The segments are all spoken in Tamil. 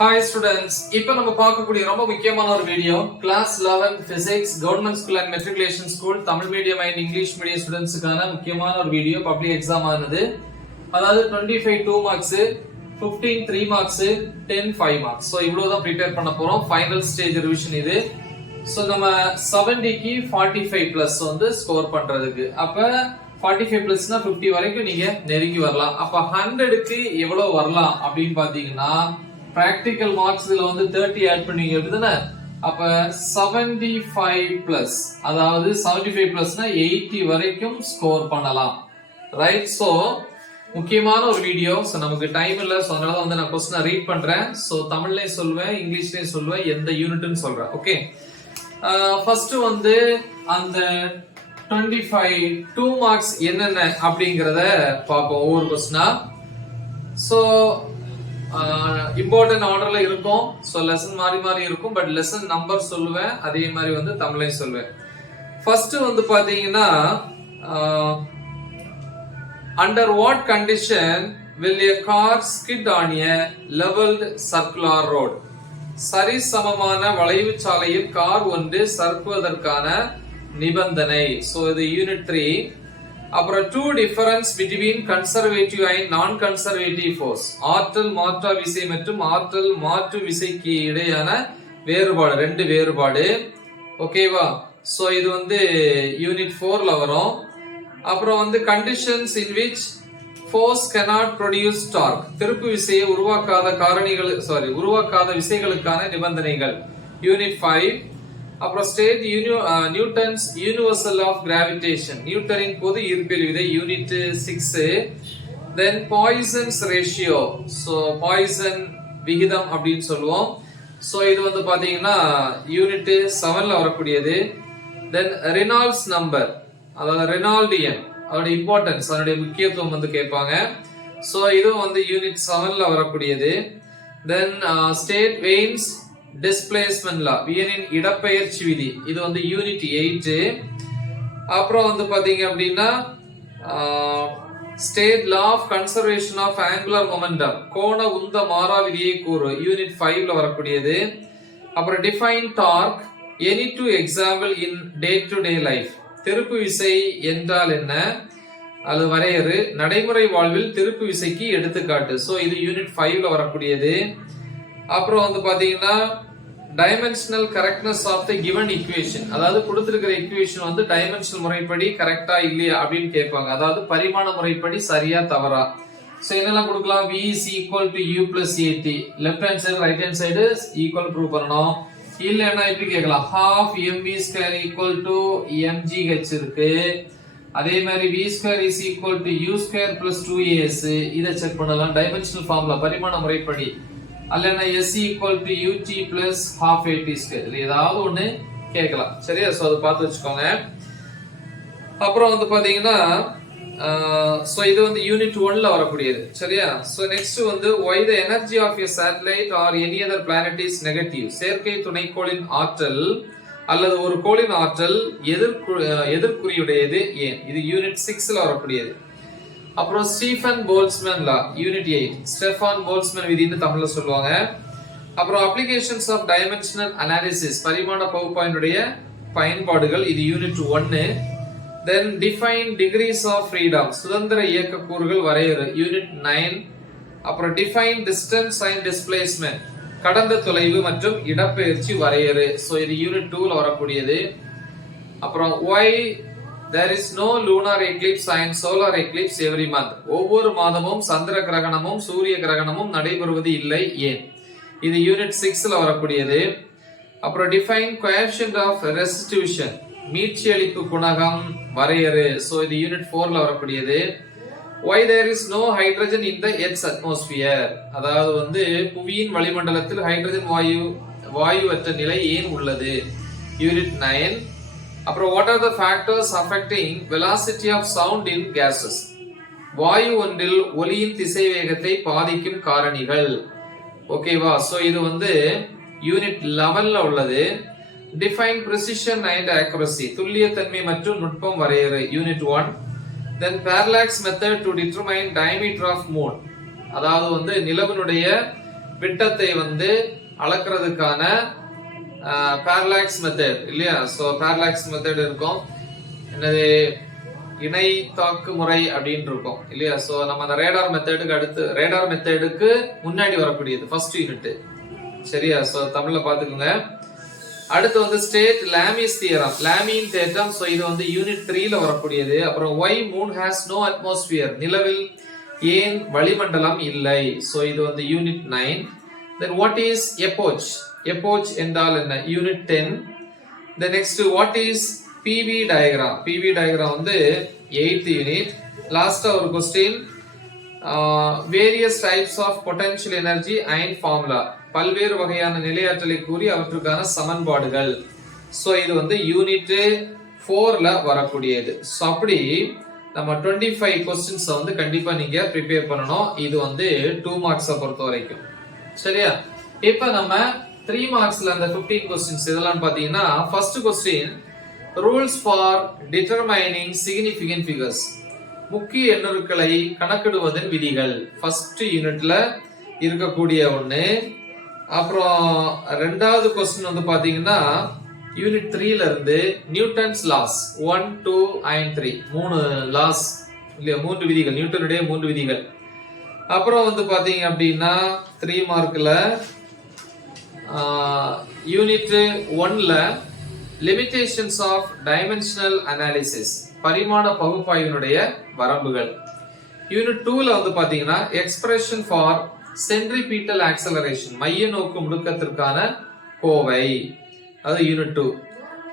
ஹாய் ஸ்டூடெண்ட்ஸ், இப்போ நம்ம பார்க்கக்கூடிய ரொம்ப முக்கியமான ஒரு video class 11 physics government school and matriculation school Tamil medium and English medium ஸ்டூடெண்ட்ஸ்க்கான முக்கியமான ஒரு வீடியோ. பப்ளிக் எக்ஸாம் ஆனது, அதாவது 25 2 மார்க்ஸ், 15 3 மார்க்ஸ், 10 5 மார்க்ஸ். ஸோ இவ்வளவுதான் ப்ரிப்பேர் பண்ண போறோம். ஃபைனல் ஸ்டேஜ் ரிவிஷன் இது. ஸோ நம்ம 70க்கு 45 பிளஸ் வந்து ஸ்கோர் பண்றதுக்கு, அப்ப 45 பிளஸ்னா 50 வரைக்கும் நீங்க நெருங்கி வரலாம். அப்ப 100க்கு எவ்வளவு வரலாம் அப்படின்னு பாத்தீங்கன்னா, பிராக்டிகல் மார்க்ஸ் இதுல வந்து 30 ஆட் பண்ணுவீங்க அப்படிதானே. அப்ப 75 பிளஸ், அதாவது 75 பிளஸ்னா 80 வரைக்கும் ஸ்கோர் பண்ணலாம். ரைட்? சோ முக்கியமான ஒரு வீடியோ. சோ நமக்கு டைம் இல்ல, சோ அதனால வந்து நான் क्वेश्चन ரீட் பண்றேன். சோ தமிழ்லயும் சொல்வேன், இங்கிலீஷ்லயும் சொல்வேன், எந்த யூனிட்னு சொல்றேன். ஓகே, ஃபர்ஸ்ட் வந்து அந்த 25 2 மார்க்ஸ் என்னென்ன அப்படிங்கறத பாப்போம் ஒவ்வொரு क्वेश्चनआ. சோ இம்பார்ட்டன்ட் ஆர்டர்ல இருக்கும். சோ லெசன் மாறி மாறி இருக்கும், பட் லெசன் நம்பர் சொல்லுவேன், அதே மாதிரி வந்து தமிழையும் சொல்லுவேன். ஃபர்ஸ்ட் வந்து பாத்தீங்கன்னா, under what condition will a car skid on a leveled circular road? சரிசமமான வளைவு சாலையில் கார் ஒன்று சறுக்குவதற்கான நிபந்தனை. சோ இது யூனிட் 3. அப்புறம் two difference between conservative and non conservative force, ஆற்றல் மாற்றா விசை மற்றும் ஆற்றல் மாற்று விசைக்கு இடையான வேறுபாடு, ரெண்டு வேறுபாடு. ஓகேவா? சோ இது வந்து யூனிட் 4ல வரும். அப்புறம் வந்து conditions in which force cannot produce torque, திருப்பு விசையை உருவாக்காத விசைகளுக்கான நிபந்தனைகள், யூனிட் 5. அப்புறம் state Newton's universal of gravitation, நியூட்டனின் பொது ஈர்ப்பியல் விதி, unit 6. Then Poisson's ratio, so Poisson விகிதம் அப்படின்னு சொல்லுவோம். சோ இது வந்து பாத்தீங்கன்னா யூனிட் 7ல வரக்கூடியது. தென் ரெனால்ட்ஸ் நம்பர், அதாவது ரெனால்டு எண், அதோட இம்பார்ட்டன்ஸ், அதனுடைய முக்கியத்துவம் வந்து கேட்பாங்க. சோ இதுவும் வந்து யூனிட் 7ல வரக்கூடியது. தென் ஸ்டேட் வெயின்ஸ் டிஸ்பிளேஸ்மென்ட் லா, வியனின் இடப்பெயர்ச்சி விதி, இது வந்து யூனிட் 8. அப்புறம் வந்து பாத்தீங்க அப்படின்னா state law of conservation of angular momentum, கோண உந்த மாறா விதியை கூறு, யூனிட் 5ல வரக்கூடியது. அப்புறம் define torque, any two example in day to day life, திருப்பு விசை என்றால் என்ன அது வரையறு, நடைமுறை வாழ்வில் திருப்பு விசைக்கு எடுத்துக்காட்டு. சோ இது யூனிட் 5ல வரக்கூடியது. அப்புறம் வந்து பாத்தீங்கன்னா dimensional correctness of the given equation, அதாவது கொடுத்திருக்கிற ஈக்குவேஷன் வந்து டைமென்ஷனல் முறைப்படி கரெக்டா இல்லையா அப்படின்னு கேட்பாங்க, அதாவது பரிமாண முறைப்படி சரியா தவறா. சோ என்னெல்லாம் கொடுக்கலாம், v is equal to u plus at, left hand side right hand side equal prove பண்ணணும். இல்லன்னா இப்படி கேட்கலாம், half mv square equal to mgh இருக்கு. அதே மாதிரி v square is equal to u square plus 2as, இதை செக் பண்ணலாம் டைமென்ஷனல் ஃபார்முலா பரிமாண முறைப்படி. அல்லனா s equal to ut plus half at square, இது ஏதாவது ஒண்ணு கேட்கலாம். சரியா? சோ அதை பார்த்து வச்சுக்கோங்க. அப்புறம் வந்து பாத்தீங்கன்னா சோ இது வந்து யூனிட் 1ல வரக்கூடியது. சரியா? சோ நெக்ஸ்ட் வந்து why the energy of a satellite or any other planet is negative, செயற்கை துணைக்கோளின் ஆற்றல் அல்லது ஒரு கோளின் ஆற்றல் எதிர்க்குறியுடையது ஏன், இது யூனிட் 6ல வரக்கூடியது. அப்புறம் ஸ்டீஃபன் போல்ட்ஸ்மேன் லா, யூனிட் 8, ஸ்டெஃபான் போல்ட்ஸ்மேன் விதின்னு தமிழ்ல சொல்லுவாங்க. அப்புறம் அப்ளிகேஷன்ஸ் ஆஃப் டைமென்ஷனல் அனாலிசிஸ், பரிமாண பகுப்பாய்வுடைய பயன்பாடுகள், இது unit 1. Then define degrees of freedom, சுதந்திர இயக்க கூறுகள் வரையறு, யூனிட் 9. அப்புறம் டிஃபைன் டிஸ்டன்ஸ் அண்ட் டிஸ்பிளேஸ்மென்ட், கடந்த தொலைவு மற்றும் இடப்பெயர்ச்சி வரையறு. சோ இது யூனிட் 2ல வரக்கூடியது. அப்புறம் why there is no lunar eclipse and solar eclipse every month, ஒவ்வொரு மாதமும் சந்திர கிரகணமும் சூரிய கிரகணமும் நடைபெறுவது இல்லை ஏன், இது யூனிட் 6ல வரக்கூடியது. அப்புறம் டிஃபைன் கோஎஃபிஷியன்ட் ஆஃப் ரெஸ்டிடியூஷன், மீட்சியளிப்பு குணகம் வரையறு. சோ இது யூனிட் 4ல வரக்கூடியது. why there is no hydrogen in the earth's atmosphere, அதாவது வந்து புவியின் வளிமண்டலத்தில் ஹைட்ரஜன் வாயுவற்ற நிலை ஏன் உள்ளது, யூனிட் 9. அப்புறம் what are the factors affecting velocity of sound in gases, வாயு ஒன்றில் ஒலியின் திசைவேகத்தை பாதிக்கும் காரணிகள். ஓகேவா? சோ இது வந்து யூனிட் 11ல உள்ளது. டிஃபைன் precision and accuracy, துல்லியத்தன்மை மற்றும் நுட்பம் வரையறு, unit 1. then parallax method to determine diameter of moon, அதாவது வந்து நிலவினுடைய விட்டத்தை வந்து அளக்கிறதுக்கான parallax மெத்தட் இல்லையா? சோ parallax மெத்தட் இருக்கும், என்னது இணை தாக்கு முறை அப்படின்னு இருக்கும் இல்லையா? சோ நம்ம அந்த ரேடார் மெத்தடுக்கு அடுத்து ரேடார் மெத்தடுக்கு முன்னாடி வரக்கூடியது ஃபர்ஸ்ட் யூனிட். சரியா? சோ தமிழ்ல பாத்துக்கோங்க. அடுத்து வந்து ஸ்டேட் லாமிஸ் தியரம், லாமியின் தேற்றம். சோ இது வந்து யூனிட் 3ல வரக்கூடியது. அப்புறம் why moon has no atmosphere, நிலவில் ஏன் வளிமண்டலம் இல்லை. சோ இது வந்து unit 9. then what is epoch, epoch என்றால் என்ன, unit 10. the next what is PV diagram, PV diagram வந்து 8th யூனிட். லாஸ்டா ஒரு question, various types of potential energy and formula, பல்வேறு வகையான நிலையாற்றலை கூறி அவற்றுக்கான சமன்பாடுகள். சோ இது வந்து யூனிட் 4ல வரக்கூடியது. சோ அப்படி நம்ம 25 क्वेश्चंस வந்து கண்டிப்பா நீங்க ப்ரிப்பேர் பண்ணனும். இது வந்து 2 மார்க்ஸ் பொறுத்த வரைக்கும். சரியா? இப்போ நம்ம 3 மார்க்ஸ்ல அந்த 15 क्वेश्चंस இதெல்லாம் பாத்தீங்கன்னா, first question rules for determining significant figures, முக்கிய எண்ணுருக்களை கணக்கிடுவதன் விதிகள். ஃபர்ஸ்ட் யூனிட்ல இருக்கக்கூடிய ஒண்ணு. அப்புறம் ரெண்டாவது क्वेश्चन வந்து பாத்தீங்கன்னா யூனிட் 3ல இருந்து நியூட்டன்ஸ் லாஸ் 1 2 and 3, மூணு லாஸ் இல்லையா, மூன்று விதிகள், நியூட்டனுடைய மூன்று விதிகள். அப்புறம் வந்து பாத்தீங்க அப்படின்னா 3 மார்க்ல யூனிட் 1ல லிமிடேஷன்ஸ் ஆஃப் டைமென்ஷனல் அனாலிசிஸ், பரிமாண பகுப்பாய்வினுடைய வரம்புகள். யூனிட் 2ல வந்து பாத்தீங்கன்னா எக்ஸ்பிரஷன் ஃபார் சென்ட்ரிபீட்டல் ஆக்சலரேஷன், மைய நோக்கு முடுக்கத்திற்கான கோவை, அது யூனிட் 2.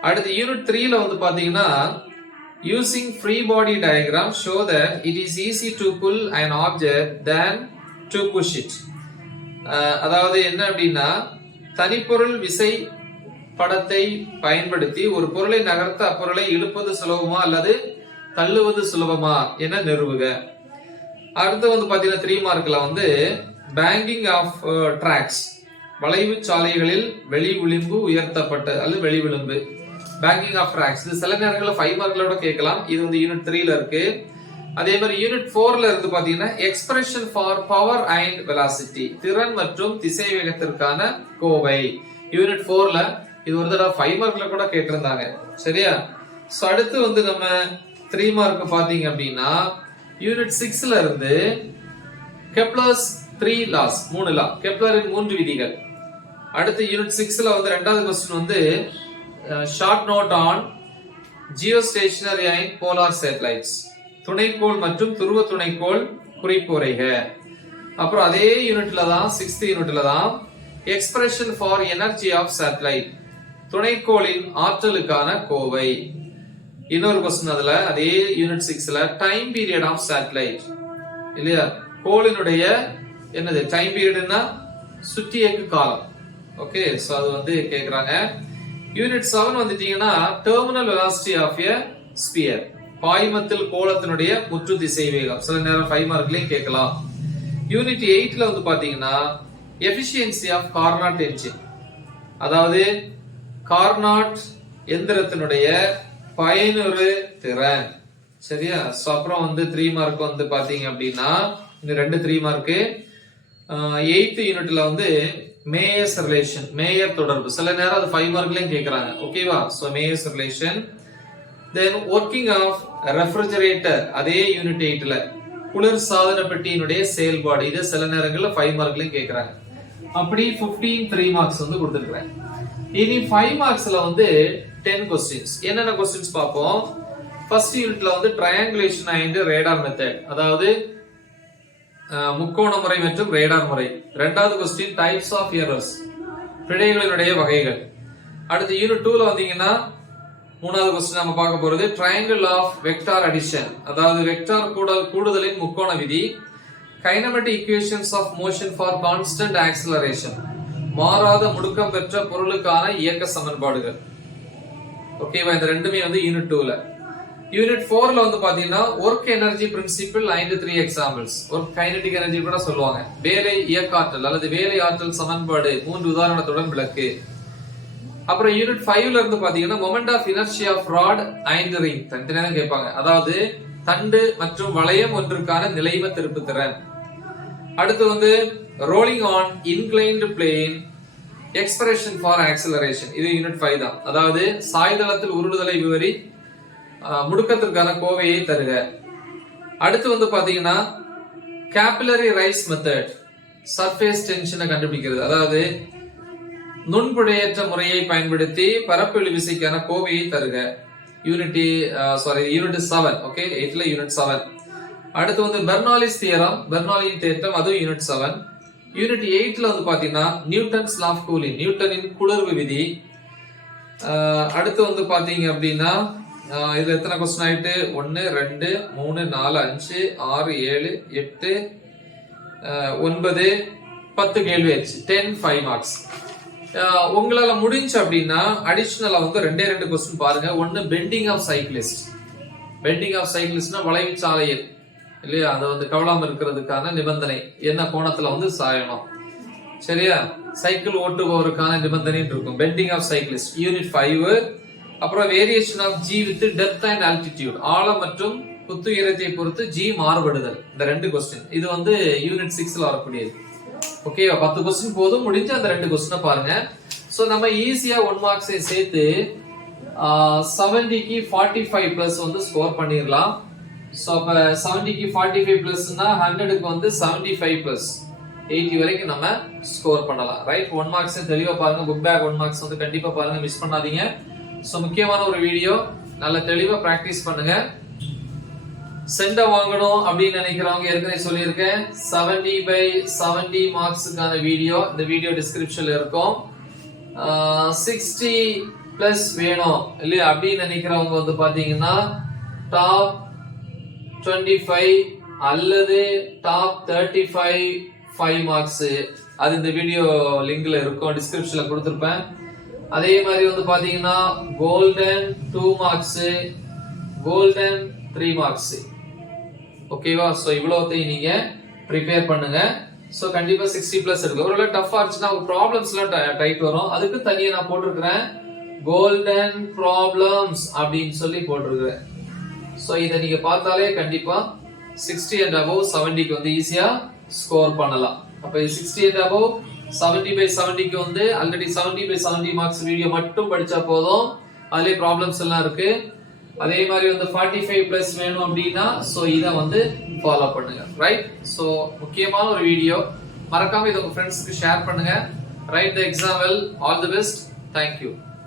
அடுத்து யூனிட் 3ல வந்து பாத்தீங்கன்னா using free body diagram show that it is easy to pull an object than to push it. அதாவது என்ன அப்படின்னா, தனிப்பொருள் விசை படத்தை பயன்படுத்தி ஒரு பொருளை நகர்த்த அப்பொருளை இழுப்பது சுலபமா அல்லது தள்ளுவது சுலபமா என நிறுவுக. அடுத்து வந்து பாத்தீங்கன்னா 3 மார்க்ல வந்து பேங்கிங் ஆஃப் ட்ராக்ஸ், வளைவு சாலைகளில் வெளி விளிம்பு உயர்த்தப்பட்ட அல்லது வெளி விளிம்பு, பேங்கிங் ஆஃப் ட்ராக்ஸ். இது சில நேரங்களில் 5 மார்க்லோட கேட்கலாம். இது வந்து யூனிட் 3ல இருக்கு. அதே மாதிரி யூனிட் 4ல இருந்து பாத்தீங்கன்னா expression for power and velocity, திறன் மற்றும் திசைவேகத்திற்கான கோவை, யூனிட் 4ல. இது ஒரு தடவை 5 மார்க்ல கூட கேட்டிருந்தாங்க. சரியா? சோ அடுத்து வந்து நம்ம 3 மார்க் பாத்தீங்க அப்படின்னா யூனிட் 6ல இருந்து கெப்லர்ஸ் 3 லாஸ், 3 லா, கெப்லரின் 3 விதிகள். அடுத்து யூனிட் 6ல வந்து ரெண்டாவது क्वेश्चन வந்து short note on geostationary and polar satellites, துணைக்கோள் மற்றும் துருவ துணைக்கோள் குறிப்புரைக. அப்புறம் அதே யூனிட்ல தான் 6th யூனிட்ல தான் expression for energy of satellite, துணைக்கோளின் ஆற்றலுக்கான கோவை. இன்னொரு क्वेश्चन அதுல அதே யூனிட் 6ல டைம் பீரியட் ஆஃப் சேட்டலைட் இல்லையா, கோளினுடைய என்னது டைம் பீரியட்னா சுற்றி இயக்கு காலம். ஓகே, சோ அது வந்து கேக்குறாங்க. யூனிட் 7 வந்துட்டீங்கன்னா terminal velocity of a sphere, பாய்மத்தில் கோளத்தினுடைய முற்று திசை வேகம். சில நேரம் 5 மார்க்லயும் கேட்கலாம். யூனிட் 8ல வந்து பாத்தீங்கன்னா எஃபிஷியன்சி ஆஃப் கார்னாட் என்ஜின், அதாவது கார்னாட் எந்திரத்தினுடைய பயனுறு திறன். சரியா? சோ அப்புறம் வந்து 3 மார்க் வந்து பாத்தீங்க அப்படின்னா இந்த 3 மார்க் 8th யூனிட்ல வந்து மேயர்ஸ் ரிலேஷன், மேயர் தொடர்பு. சில நேரம் அது 5 மார்க்லயும் கேக்குறாங்க. ஓகேவா? So Mayer's relation. Then working of refrigerator, அதே யூனிட் 8ல குளிர் சாதன பெட்டியினுடைய செயல்பாடு. இது சில நேரங்கள்ல 5 மார்க்லயும் கேக்குறாங்க. அப்படி 15 3 மார்க்ஸ் வந்து கொடுத்திருக்கேன். இனி 5 மார்க்ஸ்ல வந்து 10 क्वेश्चंस. என்னென்ன क्वेश्चंस பாப்போம். ஃபர்ஸ்ட் யூனிட்ல வந்து ட்ரையாங்குலேஷன் அண்ட் ரேடார் மெத்தட், அதாவது முக்கோண முறை மற்றும் ரேடார் முறை. இரண்டாவது क्वेश्चन டைப்ஸ் ஆஃப் எரர்ஸ், பிழைகளினுடைய வகைகள். அடுத்து யூனிட் 2ல வந்தீங்கன்னா மூணாவது क्वेश्चन நம்ம பார்க்க போறது ட்ரையாங்கிள் ஆஃப் வெக்டார் அடிஷன், அதாவது வெக்டார் கூடுதலின் முக்கோண விதி. Kinematic equations of motion for constant acceleration, மாறாத முடுக்கம் பெற்ற பொருளுக்கான இயக்க சமன்பாடுகள். ஓகேவா? இந்த ரெண்டுமே வந்து யூனிட் 2ல. யூனிட் 4ல வந்து பாத்தீங்கன்னா work energy principle and 3 examples, work kinetic energy கூட சொல்லுவாங்க, வேலை இயக்காற்றல் அல்லது வேலை ஆற்றல் சமன்பாடு 3 உதாரணத்துடன் விளக்கு. அப்புறம் யூனிட் 5ல இருந்து பாத்தீங்கன்னா moment of inertia of rod and ring, தனித்தனியா கேட்பாங்க, அதாவது தண்டு மற்றும் வளையம் ஒன்றுக்கான நிலைம திருப்பு திறன். அடுத்து வந்து rolling on inclined plane expression for acceleration. இது யூனிட் 5 தான். அதாவது சாய்தளத்தில் உருளுதலை விவரி முடுக்கத்திற்கான கோவையை தருக. அடுத்து வந்து பாத்தீங்கன்னா கேபிலரி ரைஸ் மெத்தட், சர்ஃபேஸ் டென்ஷனை கண்டுபிடிக்கிறது. அதாவது நுண்புடையற்ற முறையை பயன்படுத்தி பரப்பு இழுவிசைக்கான கோவையை தருக. யூனிட் 7. ஓகே, 8ல யூனிட் 7. அடுத்து வந்து பெர்னாலிஸ் தியரம், பெர்னாலியின் தேற்றம், அதுவும் யூனிட் 7. யூனிட் 8ல வந்து பாத்தீங்கன்னா நியூட்டன்ஸ் லா ஆஃப் கூலிங், நியூட்டனின் குளிர்வு விதி. அடுத்து வந்து பாத்தீங்க அப்படின்னா இதுல எத்தனை கொஸ்டின் ஆயிட்டு? 1 2 3 4 5 6 7 8 9 10 கேள்வி ஆயிடுச்சு. 10 5 மார்க்ஸ். உங்களால முடிஞ்சு அப்படின்னா அடிஷனலா வந்து 2 கொஸ்டின் பாருங்க. ஒன்னு bending of cyclist. Bending of சைக்கிளிஸ்ட்னா வளைவு சாலையில் இல்லையா, அதை வந்து கவலாம இருக்கிறதுக்கான நிபந்தனை என்ன கோணத்துல வந்து சாயணும், சரியா? சைக்கிள் ஓட்டுபவருக்கான நிபந்தனை இருக்கும். Bending of cyclist unit 5. அப்புறம் variation of g with depth and altitude, ஆழம் மற்றும் குத்து உயரத்தை பொறுத்து ஜி மாறுபடுதல். இந்த 2 கொஸ்டின் இது வந்து யூனிட் 6ல வரக்கூடியது. ஓகே, 10 கொஸ்டின் போதும், முடிஞ்ச அந்த 2 கொஸ்டினை பாருங்க. சோ நம்ம ஈஸியா 1 மார்க்ஸை சேர்த்து 70க்கு 45 பிளஸ் வந்து ஸ்கோர் பண்ணிடலாம். சோ அப்ப 70க்கு 45 பிளஸ்னா 100க்கு வந்து 75 பிளஸ் 80 வரைக்கும் நம்ம ஸ்கோர் பண்ணலாம். ரைட், 1 மார்க்ஸ் தெளிவா பாருங்க. புக் பேக் 1 மார்க்ஸ் வந்து கண்டிப்பா பாருங்க, மிஸ் பண்ணாதீங்க. சோ முக்கியமான ஒரு வீடியோ, நல்ல தெளிவா பிராக்டிஸ் பண்ணுங்க. சென்ட வாங்கணும் அப்படின்னு நினைக்கிறவங்க ஏற்கனவே சொல்லியிருக்கேன், 70/70 மார்க்ஸுக்கான வீடியோ இந்த வீடியோ டிஸ்கிரிப்ஷன்ல இருக்கும். 60 பிளஸ் வேணும் இல்லையா அப்படின்னு நினைக்கிறவங்க வந்து பாத்தீங்கன்னா டாப் 25 அல்லது டாப் 35 5 மார்க்ஸ், அது இந்த வீடியோ லிங்க்ல இருக்கும், டிஸ்கிரிப்ஷன்ல கொடுத்திருப்பேன். அதே மாதிரி வந்து பாத்தீங்கன்னா கோல்டன் 2 மார்க்ஸ், கோல்டன் 3 மார்க்ஸ். ஓகேவா? சோ இவ்வளவுத்தையும் நீங்க ப்ரிப்பேர் பண்ணுங்க. சோ கண்டிப்பா 60 பிளஸ் இருக்கு. ஒருவேளை டஃபா இருந்துச்சுன்னா ப்ராப்ளம்ஸ் எல்லாம் டைட் வரும், அதுக்கு தனியா நான் போட்டிருக்கிறேன், கோல்டன் ப்ராப்ளம்ஸ் அப்படின்னு சொல்லி போட்டிருக்கிறேன். சோ இதை நீங்க பார்த்தாலே கண்டிப்பா 60 and above 70க்கு வந்து ஈஸியா ஸ்கோர் பண்ணலாம். அப்ப 60 and above 70/70க்கு வந்து ஆல்ரெடி 70/70 மார்க்ஸ் வீடியோ மட்டும் படிச்சா போதும், அதுலயே ப்ராப்ளம்ஸ் எல்லாம் இருக்கு. அதே மாதிரி வந்து 45 பிளஸ் வேணும் அப்படின்னா சோ இத வந்து ஃபாலோ பண்ணுங்க. ரைட், சோ முக்கியமான ஒரு வீடியோ, மறக்காம இத உங்க ஃப்ரெண்ட்ஸ்க்கு ஷேர் பண்ணுங்க. Right the exam well, all the best, thank you.